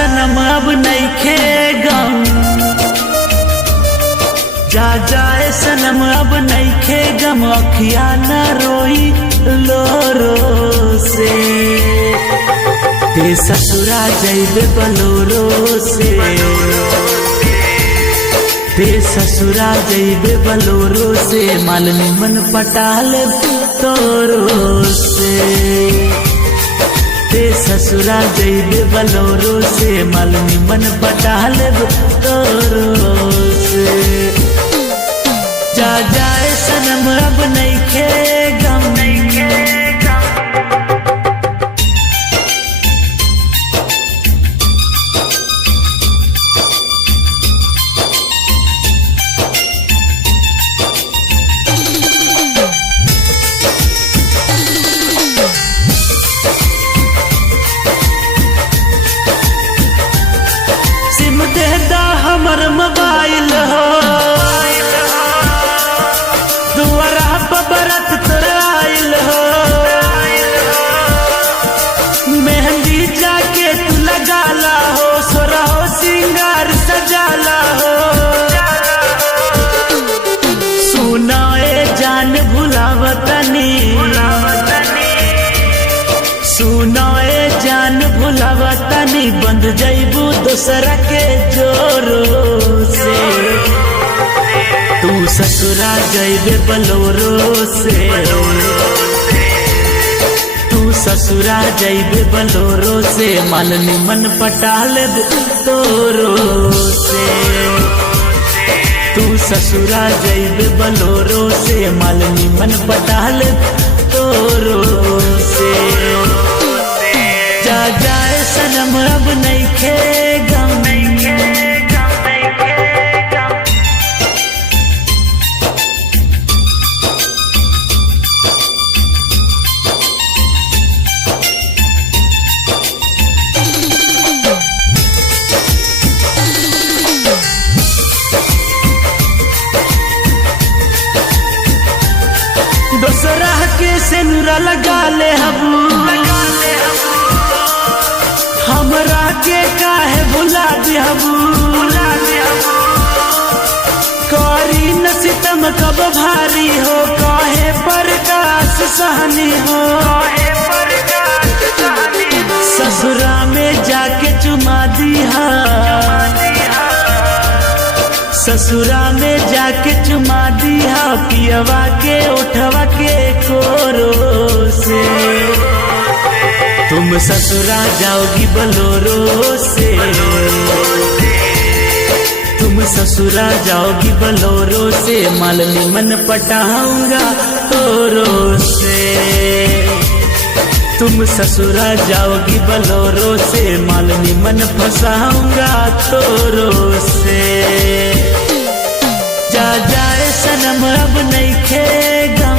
सनम अब नइखे गम, जा जाए सनम अब नइखे गम, अखिया न रोई लोरो से, ते ससुरा जइबे बलोरो से, ते ससुरा जइबे बलोरो से, माल निमन पटाल तोरो से, ते ससुरा जइबे बलोरो से, माल निमन पटाल तोरो से, जा जाए सनम अब नइखे गम, हमर मोबाइल हो दुआरा पर बरत तोराइल हो, मेहंदी जाके तू लगाला हो, सोरा हो सिंगार सजाला हो, सुनाए जान भुलावतनी, सुनाए जान भुलावतनी, बंद जइबू दोसरा के जोरो से, तू ससुरा जइबे बलोरो से, तू ससुरा जइबे बलोरो से, माल निमन पटाल तोरो से, तू ससुरा जइबे बलोरो से, माल निमन पटाल तोरो से, जा जाए सनम अब नइखे गम, दोसरा के सेनुरा लगा ले हबू, हमरा के काहे भुला दिहबू, करी न सितम कब भारी हो, काहे प्रकाश सहनी हो, ससुरा में जाके चुमा दिहा, ससुरा में जाके चुमा दिहा, पियवा के उठवा के कोरो से, तुम ससुरा जाओगी बलोरो से, तुम ससुरा जाओगी बलोरो से, माल निमन पटाऊंगा तोरो से, तुम ससुरा जाओगी बलोरो से, माल निमन फंसाऊंगा तोरो से, जा जाए सनम अब नइखे गम।